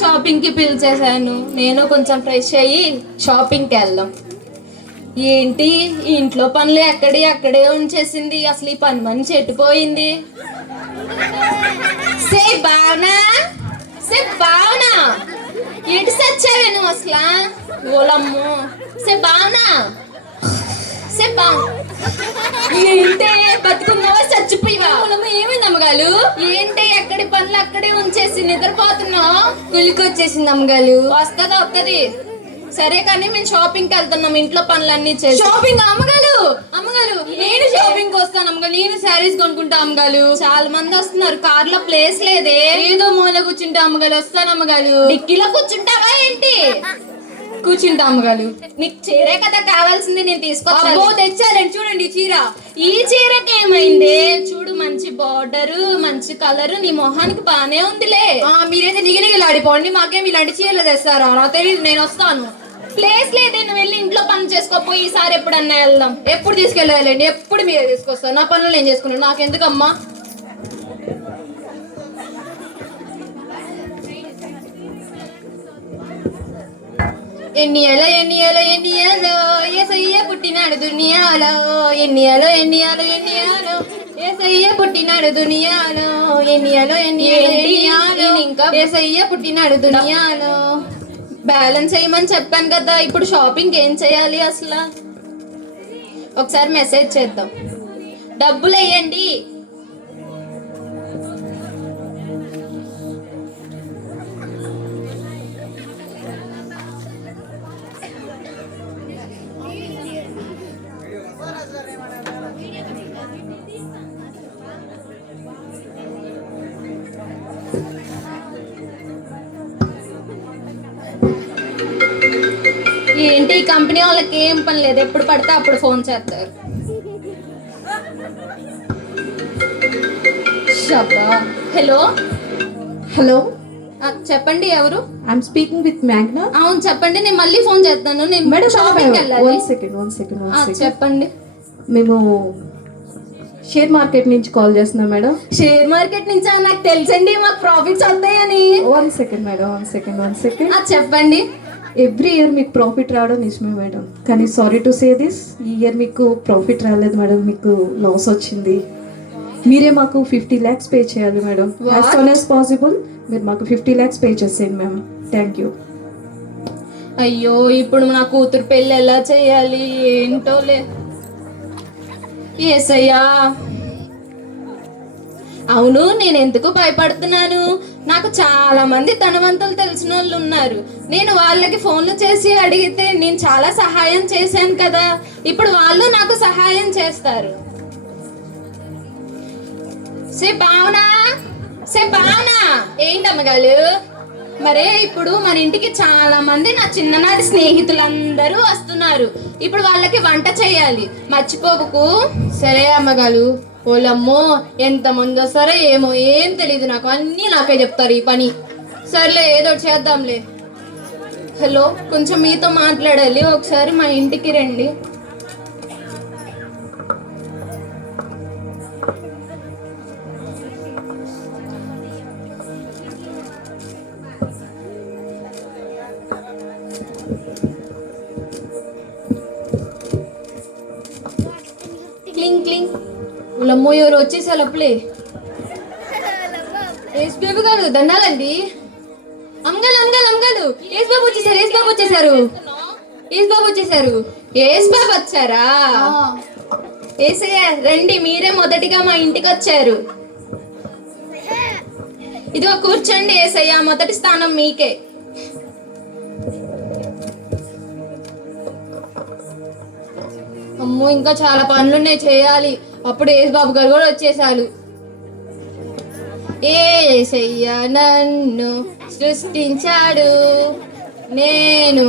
Shopping కి పిలిచేశాను. నేను కొంచెం ఫ్రెష్ అయ్యి షాపింగ్కి వెళ్దాం. ఏంటి ఇంట్లో పనులు అక్కడే ఉంచేసింది. అసలు ఈ పని మనిషి ఎట్టిపోయింది. సే బావనా, సే బావనా, ఎటు సచ్చావే నువ్వు అసలు? ఓలమ్మో, సే బావనా, సే బావ, ఏంటే బతుకున్నావా చచ్చిపోయావా? ఏమైంది అమ్మగాలు? ఏంటి ఎక్కడి పనులు అక్కడే ఉంచేసి నిద్రపోతున్నావు? కులికొచ్చేసింది అమ్మగాలు. వస్తది. సరే కానీ మేము షాపింగ్కి వెళ్తున్నాం. ఇంట్లో పనులన్నీ చేసి. షాపింగ్ అమ్మగాలు, నేను షాపింగ్ వస్తాను అమ్మగారు. నేను శారీస్ కొనుక్కుంటా అమ్మగారు. చాలా మంది వస్తున్నారు. కార్ లో ప్లేస్ లేదే. ఏదో మూల కూర్చుంటా అమ్మగారు. వస్తాను అమ్మగారు. డిక్కీలో కూర్చుంటావా ఏంటి? కూర్చుంటా అమ్మగారు. నీకు చీరే కదా కావాల్సింది, నేను తీసుకొచ్చాను. తెచ్చారండి చూడండి చీర. ఈ చీరకి ఏమైంది? చూడు మంచి బార్డర్, మంచి కలర్, నీ మొహానికి బానే ఉందిలే. మీరైతే నిగినిగిలాడిపోండి, మాకేం ఇలాంటి చీరలు తెస్తారా? నాకు తెలియదు, నేను వస్తాను. ప్లేస్ లేదే, నువ్వు వెళ్ళి ఇంట్లో పనులు చేసుకోపోయి. ఈసారి ఎప్పుడన్నా వెళ్దాం. ఎప్పుడు తీసుకెళ్ళాలండి? ఎప్పుడు మీరే తీసుకొస్తారు. నా పనులు నేను చేసుకున్నాను, నాకెందుకమ్మా? ఎన్నియాలో ఏసయ్య పుట్టినాడు దునియాలో. ఎన్నియాలో ఏసయ్య పుట్టినాడు దునియాలో. ఎన్నియాలో ఇంకా ఏసయ్య పుట్టినాడు దునియాలో. బ్యాలెన్స్ చేయమని చెప్పాను కదా. ఇప్పుడు షాపింగ్ ఏం చేయాలి అసలు? ఒకసారి మెసేజ్ చేద్దాం. డబ్బులు వేయండి. ఏంటి కంపెనీ వాళ్ళకి ఏం పని లేదు, ఎప్పుడు పడితే అప్పుడు ఫోన్ చేస్తారు. హలో, చెప్పండి ఎవరు? I'm speaking with Magna. అవును చెప్పండి, నేను మళ్ళీ ఫోన్ చేస్తాను. నేను షాపింగ్కి వెళ్ళాలి. One second. చెప్పండి. మేము షేర్ మార్కెట్ నుంచి కాల్ చేస్తున్నాం మేడం. షేర్ మార్కెట్ నుంచా? నాకు తెలుసండి, మాకు ప్రాఫిట్స్ వస్తాయని. One second madam. చెప్పండి. ఎవ్రీ ఇయర్ మీకు ప్రాఫిట్ రావడం నిజమే మేడం, కానీ సారీ టు సే దిస్, ఈ ఇయర్ మీకు ప్రాఫిట్ రాలేదు మేడం, మీకు లాస్ వచ్చింది. మీరే మాకు 50 lakhs పే చేయాలి madam. As soon as possible మీరు మాకు 50 lakhs పే చేసేయండి మ్యామ్. Thank you. అయ్యో, ఇప్పుడు నా కూతురు పెళ్ళి ఎలా చేయాలి ఏంటోలే. ఏసయ్యా, అవును నేను ఎందుకు భయపడుతున్నాను? నాకు చాలా మంది ధనవంతులు తెలిసిన వాళ్ళు ఉన్నారు. నేను వాళ్ళకి ఫోన్లు చేసి అడిగితే నేను చాలా సహాయం చేశాను కదా, ఇప్పుడు వాళ్ళు నాకు సహాయం చేస్తారు. సే భావనా, ఏంటమ్మగారు? మరే ఇప్పుడు మన ఇంటికి చాలా మంది నా చిన్ననాటి స్నేహితులందరూ వస్తున్నారు. ఇప్పుడు వాళ్ళకి వంట చేయాలి, మర్చిపోకు. సరే అమ్మగారు. ఓలమ్మో, ఎంతమంది వస్తారో ఏమో, ఏం తెలీదు నాకు, అన్నీ నాకే చెప్తారు ఈ పని. సర్లే ఏదో చేద్దాంలే. హలో, కొంచెం మీతో మాట్లాడాలి, ఒకసారి మా ఇంటికి రండి. క్లింగ్ క్లింగ్. ఉలమ్మో, ఎవరు వచ్చేసారు అప్పుడే. ఏసుబాబు గారు దండాలండి. అమ్మగారు ఏసుబాబు వచ్చేసారు. ఏసుబాబు వచ్చారా? ఏసయ్య రండి, మీరే మొదటిగా మా ఇంటికి వచ్చారు. ఇదిగో కూర్చోండి ఏసయ్య, మొదటి స్థానం మీకే. అమ్మో, ఇంకా చాలా పనులున్నాయి చేయాలి. అప్పుడు ఏసుబాబు గారు కూడా వచ్చేసారు. యేసయ్య నన్ను సృష్టించాడు, నేను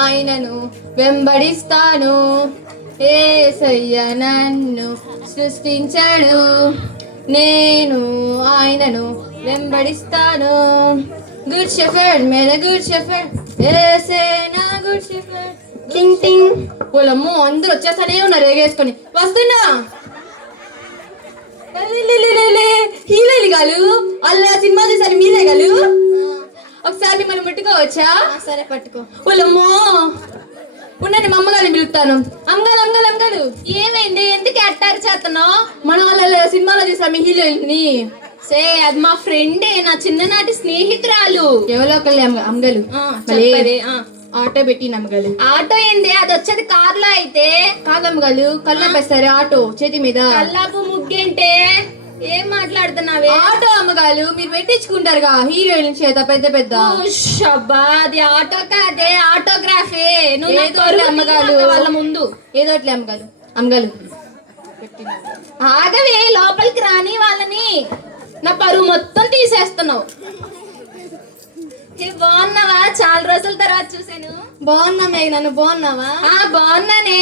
ఆయనను వెంబడిస్తాను. యేసయ్య నన్ను సృష్టించాడు, నేను ఆయనను వెంబడిస్తాను. గుడ్ షెఫర్డ్, మేరా గుడ్ షెఫర్డ్, యేసే నా గుడ్ షెఫర్డ్. టింగ్ టింగ్. పోలమ్మో, అందరూ వచ్చేస్తానే ఉన్నారు ఎగేసుకొని. వస్తున్నా. హీరోయిన్ గారు అలా సినిమా చూసారు మీరే గారు? ఒకసారి మిమ్మల్ని ముట్టుకోవచ్చా? సరే పట్టుకో. వాళ్ళమ్మో ఉండండి, మా అమ్మగారిని పిలుస్తాను. అమ్మగారు అమ్మగారు అమ్మగారు, ఏమైంది? ఎందుకు అట్టారు చేతన్నావు? మన వాళ్ళ సినిమాలో చూసా మీ హీరోయిన్ని. సే అది మా ఫ్రెండే, నా చిన్ననాటి స్నేహితురాలు. ఎవరో ఒకళ్ళు అమ్మగారు చెప్పదే. ఆటో పెట్టి అమ్మగారు. ఆటో ఏంది? అది వచ్చేది కార్లో అయితే. కాదమ్మగారు, కళ్ళ పెస్తారు ఆటో చేతి మీద. కల్లాపు ముగ్గేంటే? ఏం మాట్లాడుతున్నావే? ఆటో అమ్మగారు మీరు పెట్టించుకుంటారుగా హీరోయిన్ చేత పెద్ద పెద్ద. షబ్బా, అది ఆటో కాదే, ఆటోగ్రాఫే. నువ్వు నా ఏదో పరువు అమ్మగారు. తీయమాక వాళ్ళ ముందు. ఏదోట్లే అమ్మగారు. అమ్మగారు ఆగవే, లోపలికి రాని వాళ్ళని. నా పరువు మొత్తం తీసేస్తున్నావు. బాగున్నావా? చాలా రోజుల తర్వాత చూసాను. బాగున్నా మేఘనా, నువ్వు బాగున్నావా? బాగున్నానే.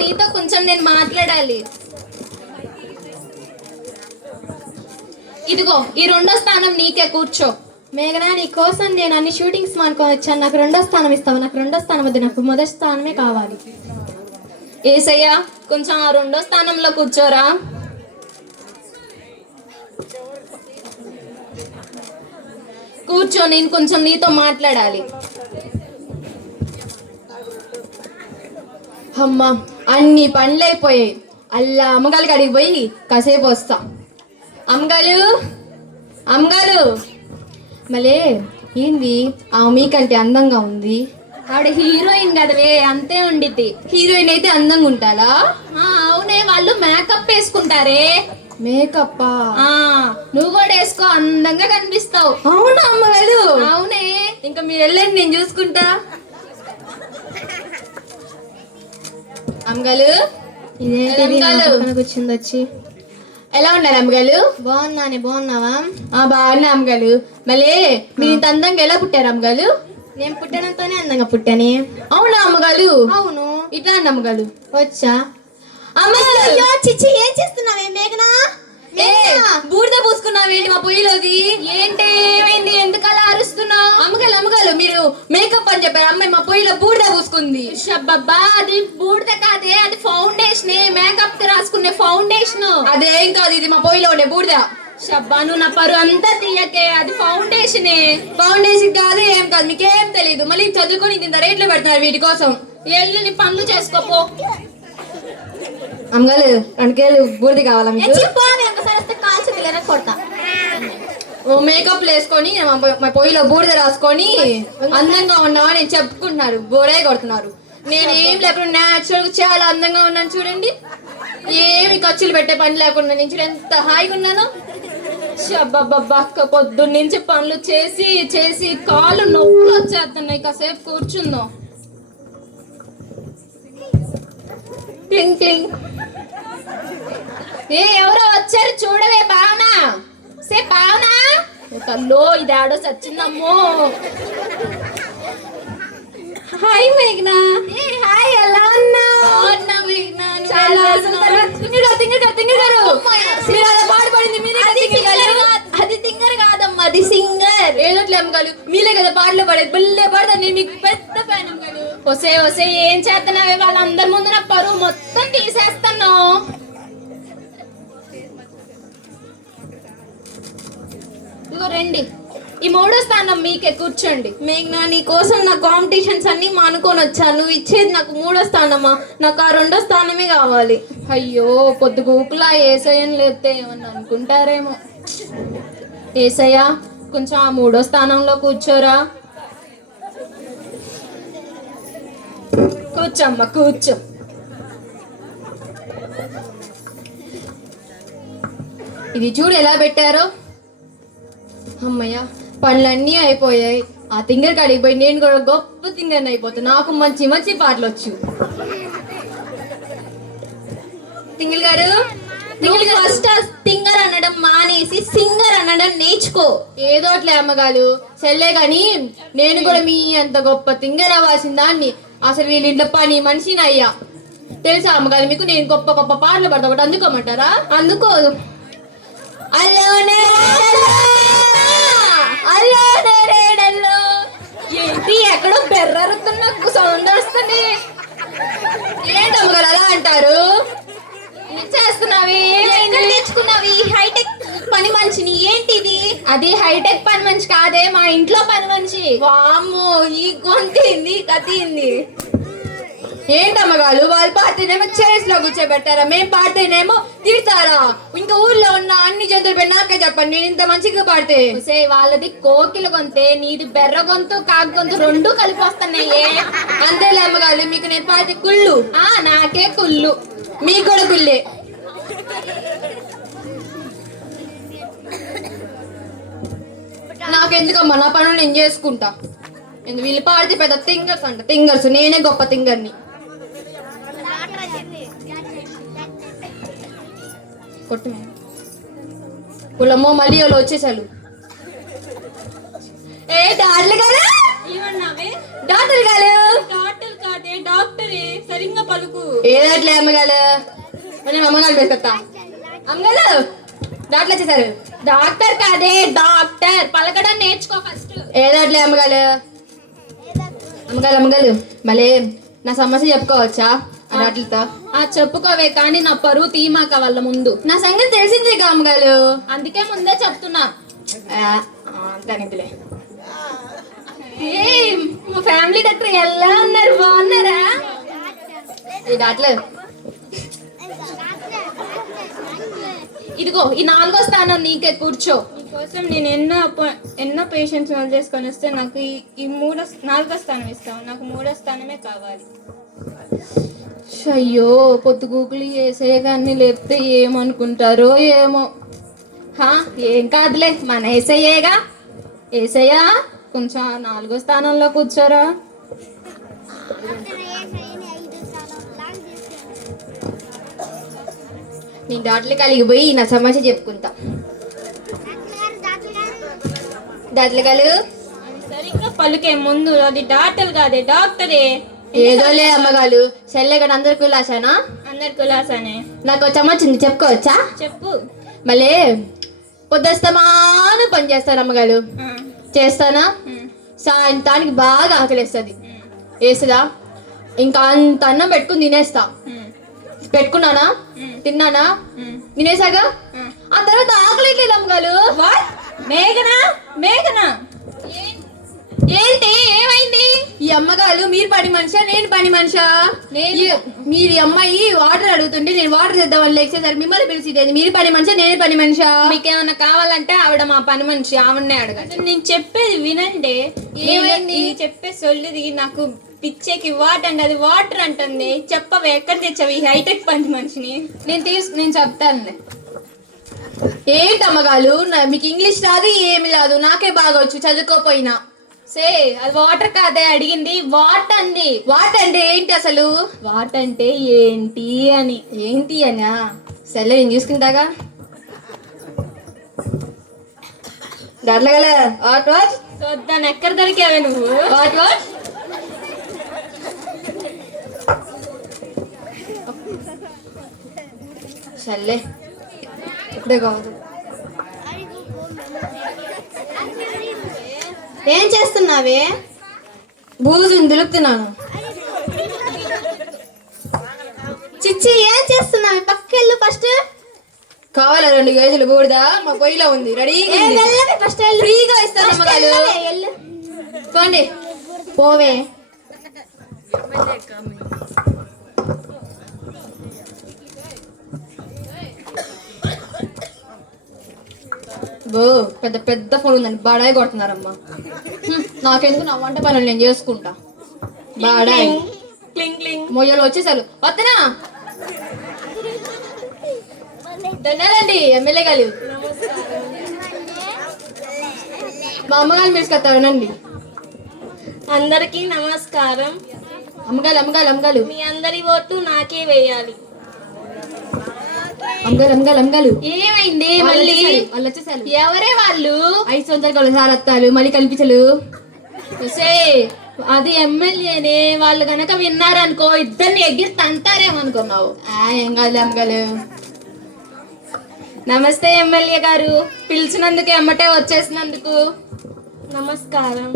నీతో కొంచెం నేను మాట్లాడాలి. ఇదిగో ఈ 2వ స్థానం నీకే, కూర్చో. మేఘనా, నీ కోసం నేను అన్ని షూటింగ్స్ మానుకొని వచ్చాను. నాకు 2వ స్థానం ఇస్తావా? నాకు 2వ స్థానం వద్దు, నాకు మొదటి స్థానమే కావాలి. ఏసయ్యా, కొంచెం ఆ 2వ స్థానంలో కూర్చోరా. కూర్చో, నేను కొంచెం నీతో మాట్లాడాలి. అమ్మా, అన్ని పనులు అయిపోయాయి. అల్లా అమ్మగారి కాడికి పోయి కాసేపు వస్తా. అమ్మగారు అమ్మగారు, మళ్ళీ ఏంది ఆమె మీకంటే అందంగా ఉంది? ఆవిడ హీరోయిన్ కదవే, అంతే ఉండిద్ది. హీరోయిన్ అయితే అందంగా ఉంటారా? అవునే, వాళ్ళు మేకప్ వేసుకుంటారే. మేకప్పా? నువ్వు కూడా వేసుకో, అందంగా కనిపిస్తావు. అవునా అమ్మగారు? అవునే. ఇంకా మీరు వెళ్ళండి, నేను చూసుకుంటా. అమ్మగారు వచ్చింది వచ్చి. ఎలా ఉన్నారు అమ్మగారు? బాగున్నానే, బాగున్నావా? బాగున్నా అమ్మగారు. మళ్ళీ మీరు ఇంత అందంగా ఎలా పుట్టారు అమ్మగారు? నేను పుట్టడంతోనే అందంగా పుట్టానే. అవునా అమ్మగారు? అవును. ఇట్లా అండి అమ్మగారు. వచ్చా? అమ్మగారు చిచ్చి, ఏం చేస్తున్నావే మేఘనా? బూడిద పూసుకున్నావేంటి మా పొయ్యిలోది? ఏంటి, ఏమైంది? ఎందుకు అలా అరుస్తున్నావు? అమ్మగారు అమ్మగారు, మీరు మేకప్ అని చెప్పారు, అమ్మాయి మా పొయ్యిలో బూడిద పూసుకుంది. షబ్బబ్బా, అది బూడిద కాదే, అది ఫౌండేషన్. మేకప్ కి రాసుకునే ఫౌండేషన్. అదేం కాదు, ఇది మా పొయ్యిలో ఉండే బూడిద. షబ్బా, నువ్వు నా పరు అంతా తీయకే, అది ఫౌండేషనే. ఫౌండేషన్ కాదు, ఏం కాదు, మీకేం తెలీదు. మళ్ళీ చదువుకొని ఇంత రేట్లు పెడుతున్నారు వీటి కోసం. వెళ్ళి నీ పనులు చేసుకోపో. అమ్మగారు, 2 కేజీలు బూడిద కావాలా మీకు? కొడతా. ఓ మేకప్ వేసుకొని మా పొయ్యిలో బూడిద రాసుకొని అందంగా ఉన్నావా నేను చెప్పుకుంటున్నారు, బోడే కొడుతున్నారు. నేను ఏం లేకుండా న్యాచురల్ గా చాలా అందంగా ఉన్నాను చూడండి. ఏమి ఖర్చులు పెట్టే పని లేకుండా నేను చూడ ఎంత హాయిగా ఉన్నాను. షబ్బబ్బక్క, పొద్దున్న నుంచి పనులు చేసి చేసి కాళ్ళు నొప్పులు వచ్చేస్తున్నాయి. కాసేపు కూర్చుందాం. క్లింగ్ క్లింగ్. ఎవరో వచ్చారు చూడవే. భావనా, సే భావనా. తల్లో, ఇది ఆడో సచ్చిందమ్మో. హాయ్ మేఘనా. హాయ్, ఎలా ఉన్నావు? చాలా పాడుపడింది మీరే. అది సింగర్ కాదమ్మా, అది సింగర్. ఏదోట్లే అమ్మగారు, మీరే కదా పాటలు పడేది. బల్లే పాడతాను, నేను మీకు పెద్ద ఫ్యాన్ అమ్మగారు. వసే వసే, ఏం చేస్తున్నావే? వాళ్ళందరి ముందు నా పరువు మొత్తం తీసేస్తున్నావు. ఇదిగో రండి, ఈ 3వ స్థానం మీకే, కూర్చోండి. మేఘనా, నీ కోసం నా కాంపిటీషన్స్ అన్ని మానుకొని వచ్చాను. నువ్వు ఇచ్చేది నాకు 3వ స్థానమా? నాకు ఆ 2వ స్థానమే కావాలి. అయ్యో, పొద్దుగూకులా ఏసయ్యని లేస్తే ఏమన్నా అనుకుంటారేమో. ఏసయ్య, కొంచెం ఆ 3వ స్థానంలో కూర్చోరా. కూర్చోమ్మా, కూర్చో. ఇది చూడు ఎలా పెట్టారో. అమ్మయ్య, పనులన్నీ అయిపోయాయి. ఆ తింగర్ కాడికి పోయి నేను కూడా గొప్ప తింగర్ని అయిపోతాను. నాకు మంచి మంచి పాటలు వచ్చు. తింగల్ గారు, ఫస్ట్ సింగర్ అనడం మానేసి సింగర్ అనడం నేర్చుకో. ఏదోట్లే అమ్మగారు, చెల్లే గాని నేను కూడా మీ అంత గొప్ప తింగర్ అవ్వాల్సిన దాన్ని. అసలు వీళ్ళ ఇంట్లో పని మనిషిని అయ్యా. తెలుసా అమ్మగారు మీకు, నేను గొప్ప గొప్ప పాటలు పడతా. ఒకటి అందుకోమంటారా? అందుకో. ఏంటి, ఎక్కడో బెర్రరుతున్న సౌండ్ వస్తుంది. ఏంటి అమ్మగారు అలా అంటారు? చేస్తున్నావి? ఎక్కడ నేర్చుకున్నావి? హైటెక్ పని మనిషిని. ఏంటిది? అది హైటెక్ పని మనిషి కాదే, మా ఇంట్లో పని మనిషి. వామ్మో, ఈ గొంతేంది కథింది. ఏంటమ్మగారు, వాళ్ళు పార్టీనేమో చైర్స్ లో కూర్చోబెట్టారా, మేము పాడితేనేమో తిడతారా? ఇంకా ఊర్లో ఉన్న అన్ని జంతువులు పేరు నాకే చెప్పండి, నేను ఇంత మంచిగా పాడితే. వాళ్ళది కోకిల గొంతే, నీది బెర్ర గొంతు కాకి గొంతు రెండు కలిపి వస్తున్నాయే. అంతేలే అమ్మగారు, మీకు నేను పాడితే కుళ్ళు. నాకే కుళ్ళు, మీకు కూడా కుళ్ళే. నాకెందుకమ్మా, నా పనులు నేను చేసుకుంటా. వీళ్ళు పాడితే పెద్ద థింగర్స్ అంట, థింగర్స్. నేనే గొప్ప థింగర్ని. కొట్టు పులమ్మో, మళ్ళీ వాళ్ళు వచ్చేసారు. ఏ డాక్టర్ గారు, డాక్టర్ గారు, డాక్టర్ కాదే డాక్టరే, సరిగ్గా పలుకు. ఏదట్లే అమ్మగారు, నేను అమ్మగారు వేసుకొస్తా. అమ్మగారు, డాక్టర్ వచ్చేసారు. డాక్టర్ కాదే డాక్టర్, పలకడం నేర్చుకో ఫస్ట్. ఏదట్లే అమ్మగారు. అమ్మగారు మళ్ళీ నా సమస్య చెప్పుకోవచ్చా ఆ డాక్టర్తో? చెప్పుకోవే, కానీ నా పరువు తీమాక వాళ్ళ ముందు. నా సంగతి తెలిసిందే అమ్మగారు, అందుకే ముందే చెప్తున్నా. దానికిలే. మా ఫ్యామిలీ డాక్టర్ ఎలా ఉన్నారు, బాగున్నారా? ఈ డాక్టర్ ఇదిగో ఈ 4వ స్థానం నీకే, కూర్చో. కోసం నేను ఎన్నో పేషెంట్స్ చేసుకొని వస్తే నాకు ఈ 4వ స్థానం ఇస్తాను. నాకు 3వ స్థానమే కావాలి. అయ్యో, పొద్దుగూకులు ఏసయ్యగాన్ని లేపితే ఏమనుకుంటారో ఏమో. ఏం కాదులే, మన ఏసయ్యేగా. ఏసయ్యా, కొంచెం 4వ స్థానంలో కూర్చోరా. నేను డాక్టర్ కలిగిపోయి నా సమస్య చెప్పుకుంటా. డాక్టర్ గారు, సరిగ్గా పలుకే ముందు, అది డాక్టర్ కాదే డాక్టరే. ఏదోలే అమ్మగారు, చెల్లెగడ అందరు కులాసానా? అందరు కులాసానే. నాకు సమస్య చెప్పుకోవచ్చా? చెప్పు. మళ్ళీ పొద్దుస్తమాను పని చేస్తాను అమ్మగారు. చేస్తానా? సాయంత్రానికి బాగా ఆకలిస్తుంది. వేస్తుందా? ఇంకా అంత అన్నం పెట్టుకుని తినేస్తా. పెట్టుకున్నానా, తిన్నానా, తినేసాగా ఆ తర్వాత ఆకలేదు అమ్మగారు. మేఘనా ఏంటి, ఏమైంది? ఈ అమ్మగారు, మీరు పని మనిషా నేను పని మనిషా? మీరు ఈ అమ్మాయి వాటర్ అడుగుతుంటే నేను వాటర్ తెద్దామని లేచేసరికి మిమ్మల్ని పిలిచిదేది. మీరు పని మనిషా నేను పని మనిషా? మీకేమన్నా కావాలంటే ఆవిడ మా పని మనిషి, ఆవిడనే అడగండి. నేను చెప్పేది వినండి. ఏమైంది? చెప్పే సొల్లుది నాకు పిచ్చేకి వాటర్ అది వాటర్ అంటుంది. చెప్పవే, ఎక్కడ తెచ్చావు ఈ హైటెక్ పని మనిషిని? నేను చెప్తానులే. ఏంటి అమ్మగారు, మీకు ఇంగ్లీష్ రాదు ఏమి రాదు, నాకే బాగా వచ్చు చదువుకోపోయినా. అది వాటర్ కాదే అడిగింది, వాట్ అంది. వాట్ అంటే ఏంటి అసలు? వాట్ అంటే ఏంటి అని. ఏంటి అనా? సరే నేను చూసుకుంటాగా. దాంట్లో గల వాట్ వాట్ దాన్ని ఎక్కడ దొరికావే నువ్వు? వాట్ వాట్ సర్లే, ఇప్పుడే కాదు. ఏం చేస్తున్నావే? బూజుని దులుపుతున్నాను. చిచ్చి, ఏం చేస్తున్నావే? పక్కెళ్ళు ఫస్ట్. కావాలా 2 కేజీలు బూడిదా? మా పొయ్యిలో ఉంది, రెడీగా ఫస్ట్ ఫ్రీగా ఇస్తాను అమ్మగారు. పోండి, పోవే. బో పెద్ద పెద్ద ఫోన్ ఉందండి, బాడాయి కొడుతున్నారమ్మా. నాకెందుకు, నా వంట పనులు నేను చేసుకుంటా. బాడాయి క్లింగ్ క్లింగ్. మొయ్యలు వచ్చేసారు. వద్దనా? దండాలండి ఎమ్మెల్యే గారు. మా అమ్మగారు తీసుకొస్తానండి. అందరికీ నమస్కారం. అమ్మగారు మీ అందరి ఓటు నాకే వేయాలి. అమ్మగారు ఏమైంది మళ్ళీ? వాళ్ళు వచ్చేసారు. ఎవరే వాళ్ళు? 500 సారత్తాలు మళ్ళీ కల్పించలు. అది ఎమ్మెల్యేనే, వాళ్ళు గనక విన్నారనుకో ఇద్దరిని ఎగిరి తంతారేమనుకున్నావు. ఏం కాదు అమ్మగారు. నమస్తే ఎమ్మెల్యే గారు, పిలిచినందుకు ఎమ్మటే వచ్చేసినందుకు నమస్కారం.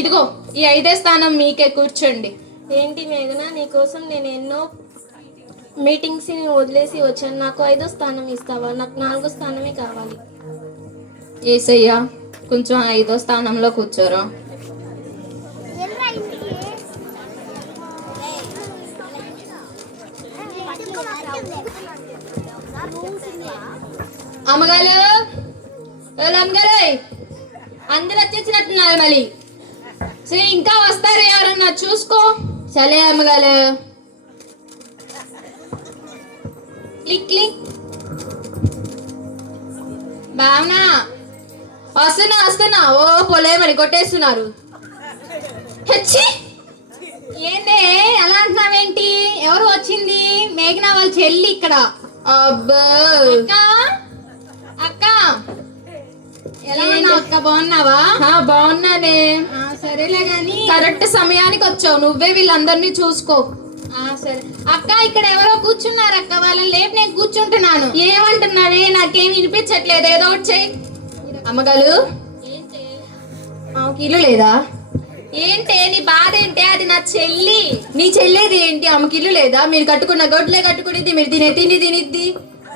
ఇదిగో ఈ 5వ స్థానం మీకే, కూర్చోండి. ఏంటి మేఘన, నీకోసం నేను ఎన్నో మీటింగ్స్ని వదిలేసి వచ్చాను. నాకు 5వ స్థానం ఇస్తావా? నాకు 4వ స్థానమే కావాలి. ఏసయ్యా కొంచెం 5వ స్థానంలో కూర్చోరా. అమ్మగారు అమ్మగారు అందరు వచ్చేసినట్టున్నారు మళ్ళీ. సరే ఇంకా వస్తారు ఎవరన్నా చూసుకో. సరే అమ్మగారు. Click click. భావనా వస్తున్నా. ఓ పొలే మరి కొట్టేస్తున్నారు. హెచ్చి ఏందే అలా అంటున్నావేంటి? ఎవరు వచ్చింది? మేఘనా వాళ్ళ చెల్లి ఇక్కడ. అబ్బా అక్క అక్క ఎలా ఉన్నావు అక్క? బాగున్నావా? బాగున్నానే. సరేలే గాని కరెక్ట్ సమయానికి వచ్చావు. నువ్వే వీళ్ళందరినీ చూసుకో. సరే అక్క, ఇక్కడ ఎవరో కూర్చున్నారు అక్క, వాళ్ళని లేపు నేను కూర్చుంటున్నాను. ఏమంటున్నావే? నాకేం వినిపించట్లేదు. ఏదో ఒకటి చెయ్యి. అమ్మగారు ఆమెకి ఇల్లు లేదా? ఏంటే నీ బాధ ఏంటే? అది నా చెల్లి. నీ చెల్లేది ఏంటి? ఆమెకి ఇల్లు లేదా? మీరు కట్టుకున్న గొడ్లే కట్టుకునేది, మీరు తినే తిండి తినిద్ది.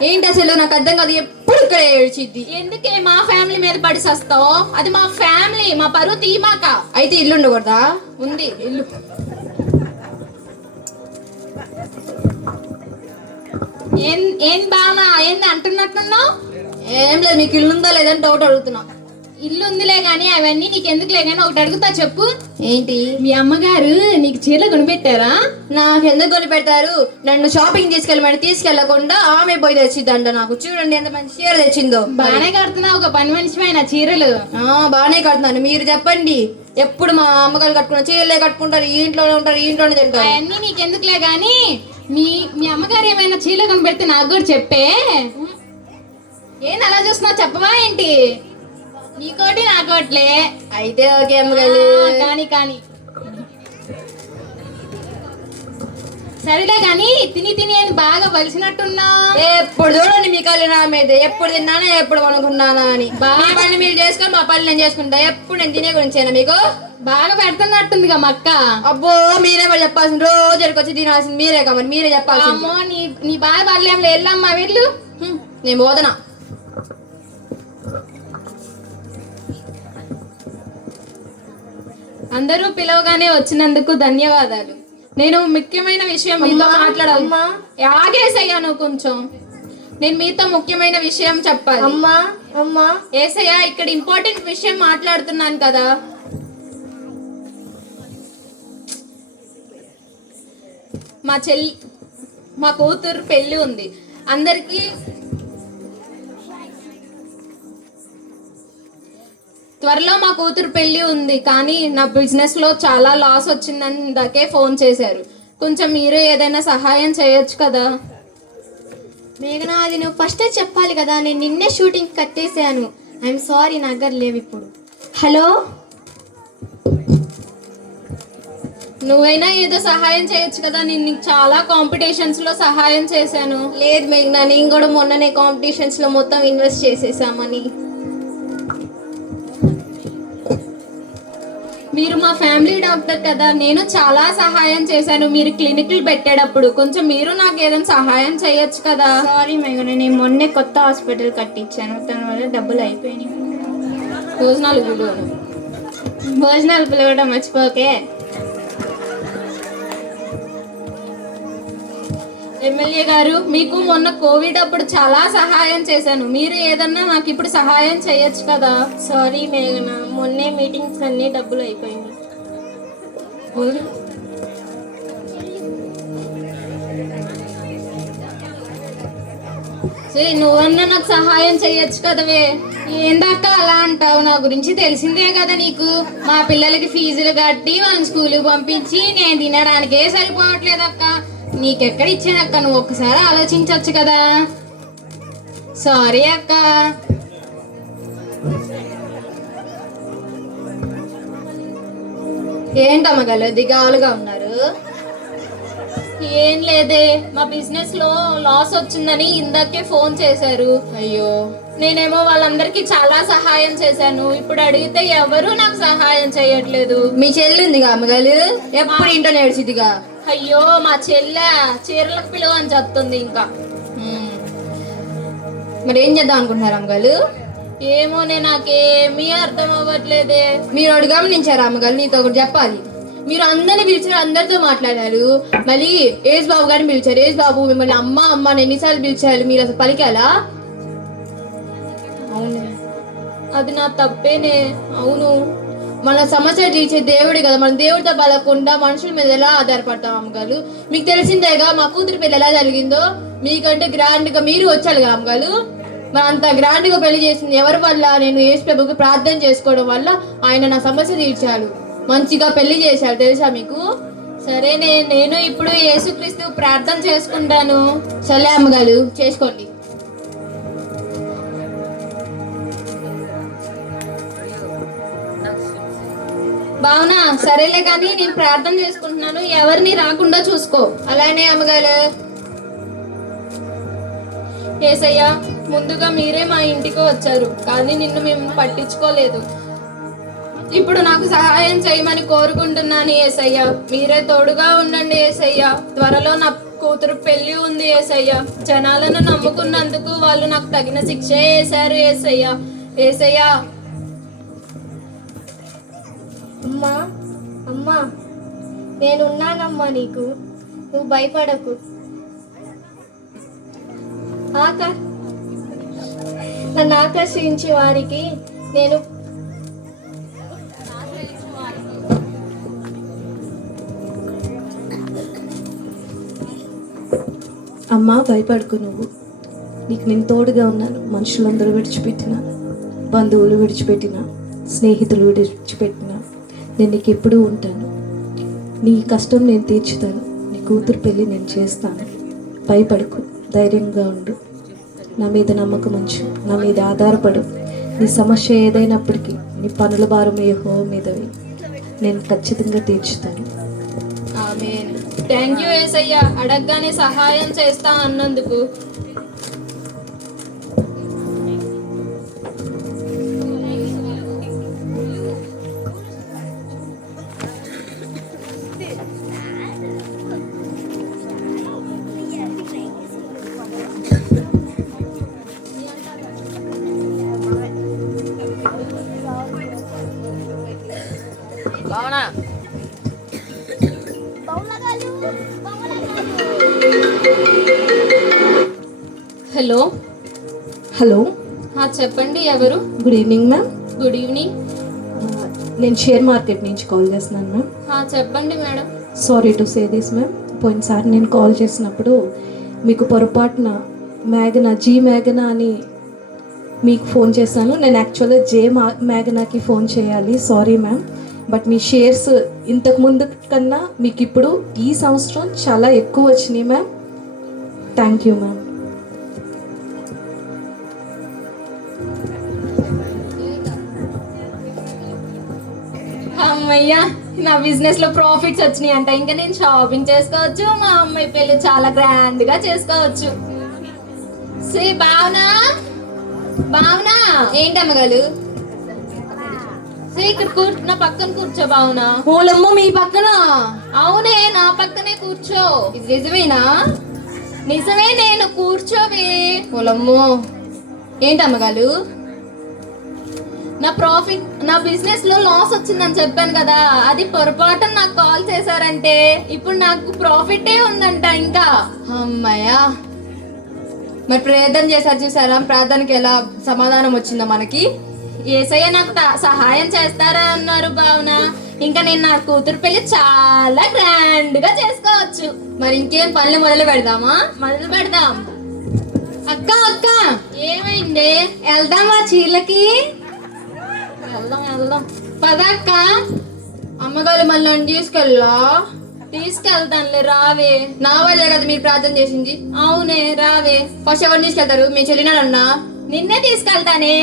ఏంటి అసలు నాకు అర్థం కాదు. ఎప్పుడు ఇక్కడ ఏడ్చిద్ది. ఎందుకే మా ఫ్యామిలీ మీద పడి సస్తావు? అది మా ఫ్యామిలీ, మా పరువు తీమాక. అయితే ఇల్లు ఉండకూడదా? ఉంది ఇల్లు. ఏం బామా ఏంది అంటున్నట్టున్నావు? ఏం లేదు, మీకు ఇల్లు ఉందా లేదని డౌట్ అడుగుతున్నా. ఇల్లు ఉందిలే గానీ అవన్నీ నీకెందుకులే గానీ ఒకటి అడుగుతా చెప్పు. ఏంటి? మీ అమ్మగారు నీకు చీరలు కొనిపెట్టారా? నాకు ఎందుకు కొని పెడతారు? నన్ను షాపింగ్ తీసుకెళ్ళమని తీసుకెళ్లకుండా ఆమె పోయి తెచ్చిద్దంట. నాకు చూడండి ఎంత మంచి చీర తెచ్చిందో. బాగానే కడుతున్నావు ఒక పని మనిషిపైన చీరలు. బాగానే కడుతున్నాను. మీరు చెప్పండి. ఎప్పుడు మా అమ్మగారు కట్టుకున్న చీరలే కట్టుకుంటారు, ఈ ఇంట్లోనే ఉంటారు, ఈ ఇంట్లోనే తింటారు. అవన్నీ నీకెందుకులే గానీ మీ అమ్మగారు ఏమైనా చీరలు కొనిపెడితే నాకు కూడా చెప్పే. ఏంది అలా చూస్తున్నావు? చెప్పవా ఏంటి? నీకోటి నాకోట్లే. అయితే ఓకే అమ్మగారు. కానీ సరేలే గాని తిని అని బాగా వలిసినట్టున్నా. ఎప్పుడు చూడండి మీ కళ్ళు నా మీద. ఎప్పుడు తిన్నానా ఎప్పుడు కొనుక్కున్నానా అని. మా పని మీరు చేసుకొని మా పని నేను చేసుకుంటా. ఎప్పుడు నేను తినే గురించేనా మీకు? బాగా పెడుతున్నట్టుందిగా మా అక్క. అబ్బో మీరే మరి చెప్పాల్సింది. రోజు వచ్చి తినాల్సింది మీరే కాబట్టి మీరే చెప్పాల్సింది. అమ్మో నీ బాగా పడలేం వెళ్ళమ్మా వీళ్ళు. నేను పోదనా. అందరూ పిలవగానే వచ్చినందుకు ధన్యవాదాలు. నేను ముఖ్యమైన విషయం మీతో మాట్లాడాలి. ఆగేసయ్యా నువ్వు కొంచెం. నేను మీతో ముఖ్యమైన విషయం చెప్పాలి. అమ్మా ఏసయ్యా ఇక్కడ ఇంపార్టెంట్ విషయం మాట్లాడుతున్నాను కదా. మా కూతురు పెళ్లి ఉంది. అందరికీ త్వరలో మా కూతురు పెళ్లి ఉంది. కానీ నా బిజినెస్ లో చాలా లాస్ వచ్చిందని ఇందాకే ఫోన్ చేశారు. కొంచెం మీరు ఏదైనా సహాయం చేయొచ్చు కదా. మేఘనా, అది నువ్వు ఫస్టే చెప్పాలి కదా. నేను నిన్నే షూటింగ్ కట్టేసాను. ఐఎమ్ సారీ, నా దగ్గర లేవు ఇప్పుడు. హలో, నువ్వైనా ఏదో సహాయం చేయొచ్చు కదా. నేను నీకు చాలా కాంపిటీషన్స్ లో సహాయం చేశాను. లేదు మేఘనా, నేను కూడా మొన్ననే కాంపిటీషన్స్ లో మొత్తం ఇన్వెస్ట్ చేసేసామని. మీరు మా ఫ్యామిలీ డాక్టర్ కదా, నేను చాలా సహాయం చేశాను మీరు క్లినిక్లు పెట్టేటప్పుడు. కొంచెం మీరు నాకు ఏదైనా సహాయం చేయొచ్చు కదా. సారీ మేఘన, నేను మొన్నే కొత్త హాస్పిటల్ కట్టించాను. దాని వల్ల డబ్బులు అయిపోయినాయి. భోజనాలు పిలవడం మర్చిపోకే. ఎమ్మెల్యే గారు, మీకు మొన్న కోవిడ్ అప్పుడు చాలా సహాయం చేశాను. మీరు ఏదన్నా నాకు ఇప్పుడు సహాయం చేయొచ్చు కదా. సారీ మేఘన, మొన్నే మీటింగ్స్ అన్నీ డబ్బులు అయిపోయింది. నువ్వన్నా నాకు సహాయం చేయొచ్చు కదవే. ఏందక్క అలా అంటావు? నా గురించి తెలిసిందే కదా నీకు. మా పిల్లలకి ఫీజులు కట్టి వాళ్ళని స్కూల్కి పంపించి నేను తినడానికే సరిపోవట్లేదక్క. నీకెక్కడ ఇచ్చానక్క? నువ్వు ఒక్కసారి ఆలోచించవచ్చు కదా. సారీ అక్క. ఏంటమ్మగారు దిగాలుగా ఉన్నారు? ఏం లేదే, మా బిజినెస్ లో లాస్ వచ్చిందని ఇందాకే ఫోన్ చేశారు. అయ్యో, నేనేమో వాళ్ళందరికీ చాలా సహాయం చేశాను. ఇప్పుడు అడిగితే ఎవరు నాకు సహాయం చేయట్లేదు. మీ చెల్లి ఉందిగా అమ్మగారు, ఎప్పుడు ఇంట్లో నేర్చిదిగా. అయ్యో మా చెల్లె చీరలకు పిలువ అని చెప్తుంది ఇంకా. మరి ఏం చేద్దాం అనుకుంటున్నారు అమ్మగారు? ఏమోనే నాకేమీ అర్థం అవ్వట్లేదే. మీరు ఒకటి గమనించారా అమ్మగారు? నీతో ఒకటి చెప్పాలి. మీరు అందరిని పిలిచారు, అందరితో మాట్లాడారు, మళ్ళీ ఏజ్ బాబు గారిని పిలిచారు. ఏజ్ బాబు మిమ్మల్ని అమ్మ అమ్మ అని ఎన్నిసార్లు పిలిచారు? మీరు అసలు పలికాలా? అవునే, అది నా తప్పేనే. అవును, మన సమస్య తీర్చే దేవుడే కదా, మన దేవుడితో పలకుండా మనుషుల మీద ఎలా ఆధారపడతాం అమ్మగారు? మీకు తెలిసిందేగా మా కూతురు పెళ్లి ఎలా జరిగిందో. మీకంటే గ్రాండ్ గా మీరు వచ్చారు కదా అమ్మగారు. మరి అంత గ్రాండ్ గా పెళ్లి చేసింది ఎవరి వల్ల? నేను యేసు ప్రభుకి ప్రార్థన చేసుకోవడం వల్ల ఆయన నా సమస్య తీర్చాడు, మంచిగా పెళ్లి చేశాడు, తెలుసా మీకు? సరేనే, నేను ఇప్పుడు యేసుక్రీస్తు ప్రార్థన చేసుకుంటాను. సరే అమ్మగారు, చేసుకోండి. బావునా, సరేలే కానీ నేను ప్రార్థన చేసుకుంటున్నాను, ఎవరిని రాకుండా చూసుకో. అలానే అమ్మగారు. యేసయ్యా, ముందుగా మీరే మా ఇంటికి వచ్చారు, కానీ నిన్ను మేము పట్టించుకోలేదు. ఇప్పుడు నాకు సహాయం చేయమని కోరుకుంటున్నాను యేసయ్యా. మీరే తోడుగా ఉండండి యేసయ్యా. త్వరలో నా కూతురు పెళ్లి ఉంది యేసయ్యా. జనాలను నమ్ముకున్నందుకు వాళ్ళు నాకు తగిన శిక్షే వేశారు యేసయ్యా. యేసయ్యా, అమ్మా అమ్మా, నేనున్నానమ్మా నీకు, నువ్వు భయపడకు. నన్ను ఆకర్షించే వారికి నేను అమ్మా భయపడుకు, నువ్వు నీకు నేను తోడుగా ఉన్నాను. మనుషులందరూ విడిచిపెట్టిన, బంధువులు విడిచిపెట్టిన, స్నేహితులు విడిచిపెట్టిన, నేను నీకు ఎప్పుడూ ఉంటాను. నీ కష్టం నేను తీర్చుతాను, నీ కూతురు పెళ్ళి నేను చేస్తాను. భయపడకు, ధైర్యంగా ఉండు, నా మీద నమ్మకం ఉంచు, నా మీద ఆధారపడు. నీ సమస్య ఏదైనప్పటికీ నీ పనుల భారం యెహోవా మీదవి, నేను ఖచ్చితంగా తీర్చుతాను. ఆమేన్. థ్యాంక్ యూ యేసయ్యా, అడగగానే సహాయం చేస్తా అన్నందుకు. హలో హలో, చెప్పండి, ఎవరు? Good evening ma'am. Good evening. నేను షేర్ మార్కెట్ నుంచి కాల్ చేస్తున్నాను మ్యామ్. చెప్పండి madam. Sorry to say this ma'am. పోయినసారి నేను కాల్ చేసినప్పుడు మీకు పొరపాటున జీ మేఘనా అని మీకు ఫోన్ చేశాను. నేను యాక్చువల్గా మేఘనాకి ఫోన్ చేయాలి, sorry ma'am. But me shares ఇంతకుముందు కన్నా మీకు ఇప్పుడు ఈ సంవత్సరం చాలా ఎక్కువ వచ్చినాయి మ్యామ్. Thank you ma'am. అమ్మయ్యా, నా బిజినెస్ లో ప్రాఫిట్స్ వచ్చినాయి అంట. ఇంకా నేను షాపింగ్ చేసుకోవచ్చు, మా అమ్మాయి పెళ్లి చాలా గ్రాండ్ గా చేసుకోవచ్చు. శ్రీ భావనా, భావనా. ఏంటమ్మగారు? శ్రీ ఇక్కడ నా పక్కన కూర్చో భావనా. ఓలమ్మ, మీ పక్కన? అవునే, నా పక్కనే కూర్చో. ఇది నిజమేనా? నిజమే, నేను కూర్చోవే. ఓలమ్మో, ఏంటమ్మగారు? నా బిజినెస్ లో లాస్ వచ్చిందని చెప్పాను కదా, అది పొరపాటున నాకు కాల్ చేశారంటే ఇప్పుడు నాకు ప్రాఫిటే ఉందంట ఇంకా. అమ్మయ్యా, మరి ప్రార్థన చేశారు చూసారా? ప్రార్థనకి ఎలా సమాధానం వచ్చిందో మనకి. యేసయ్య నాకు సహాయం చేస్తారా అన్నారు భావన. ఇంకా నేను నా కూతురు పెళ్లి చాలా గ్రాండ్ గా చేసుకోవచ్చు. మరి ఇంకేం పనులు మొదలు పెడదామా? మొదలు పెడదాం. అక్క అక్క, ఏమైంది? వెళ్దామా చీరలకి? వెళ్దాం. పద అక్క. అమ్మగారు మళ్ళీ నన్ను తీసుకెళ్తానులే, రావే. నా వాళ్ళే కదా మీరు ప్రార్థన చేసింది. అవునే, రావే. ఫస్ట్ ఎవరిని తీసుకెళ్తారు? మీ చెల్లినాడన్నా? నిన్నే తీసుకెళ్తానే.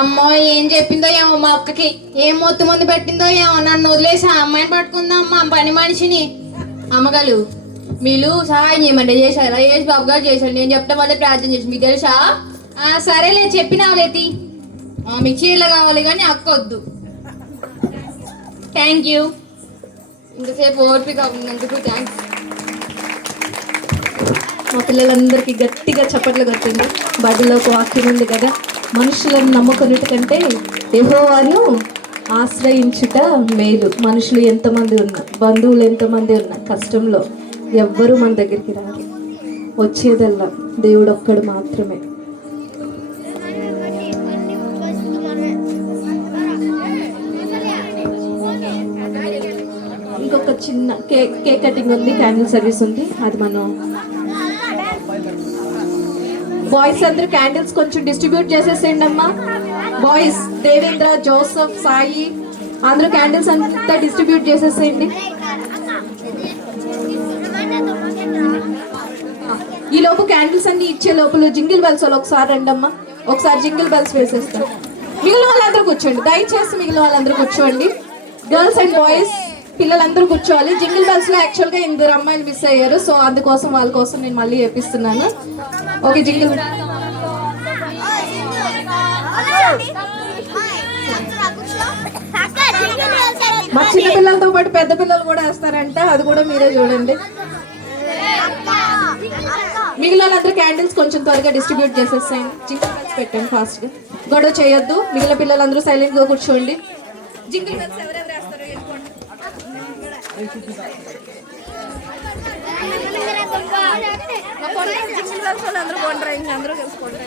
అమ్మో, ఏం చెప్పిందో ఏమో మా అక్కకి, ఏం మొత్తం మంది పెట్టిందో ఏమో. నన్ను వదిలేసి ఆ అమ్మాయిని పట్టుకుందాం, మా పని మనిషిని. అమ్మగారు, మీరు సహాయం చేయమంటే చేశారా? యేసు బాబు గారు చేశారు, నేను చెప్పడం వల్లే ప్రార్థన చేసి, మీకు తెలుసా? సరేలే, చెప్పినావులేతి. మీకు చీరలు కావాలి కానీ అక్క వద్దు. Thank you. ఇంతసేపు ఓర్పిగా ఉన్నందుకు థ్యాంక్స్. మా పిల్లలందరికీ గట్టిగా చప్పట్లు కొట్టింది. బైబిల్లో ఒక వాక్యం ఉంది కదా, మనుషులను నమ్ముకున్నట్టు కంటే యెహోవాను ఆశ్రయించుట మేలు. మనుషులు ఎంతమంది ఉన్నా, బంధువులు ఎంతమంది ఉన్నా, కష్టంలో ఎవ్వరూ మన దగ్గరికి రారు. వచ్చేదల్లా దేవుడు ఒక్కడు మాత్రమే. ఇంకొక చిన్న కేక్ కటింగ్ ఉంది, క్యాండిల్ సర్వీస్ ఉంది. అది మనం బాయ్స్ అందరూ క్యాండిల్స్ కొంచెం డిస్ట్రిబ్యూట్ చేసేసేయండి అమ్మా. బాయ్స్ దేవేంద్ర, జోసఫ్, సాయి అందరూ క్యాండిల్స్ అంతా డిస్ట్రిబ్యూట్ చేసేసేయండి. ఈ లోపు క్యాండిల్స్ అన్ని ఇచ్చే లోపల జింగిల్ బెల్స్ వాళ్ళు ఒకసారి రండమ్మా. ఒకసారి జింగిల్ బెల్స్ వేసేస్తాం. మిగిలిన వాళ్ళందరూ కూర్చోండి, దయచేసి మిగిలిన వాళ్ళందరూ కూర్చోండి. గర్ల్స్ అండ్ బాయ్స్ పిల్లలందరూ కూర్చోవాలి. జింగిల్ బెల్స్ లో యాక్చువల్ గా 8 అమ్మాయిలు మిస్ అయ్యారు, సో అందుకోసం వాళ్ళ కోసం నేను మళ్ళీ వేపిస్తున్నాను. ఓకే, జింగిల్ మా చిన్న పిల్లలతో పాటు పెద్ద పిల్లలు కూడా వేస్తారంట, అది కూడా మీరే చూడండి. మిగిలిన వాళ్ళందరూ క్యాండిల్స్ కొంచెం త్వరగా డిస్ట్రిబ్యూట్ చేసేస్తాయండి. జింగిల్ బెల్స్ పెట్టండి ఫాస్ట్ గా, గొడవ చేయొద్దు. మిగిలిన పిల్లలందరూ సైలెంట్ గా కూర్చోండి. జింగిల్ బెల్స్ ఎవరెవరు వేస్తారో వెళ్ళిపోండి. జింగిల్ బెల్స్ వాళ్ళు అందరూ కొంటారు, ఇంకా అందరూ తెలుసుకోండి.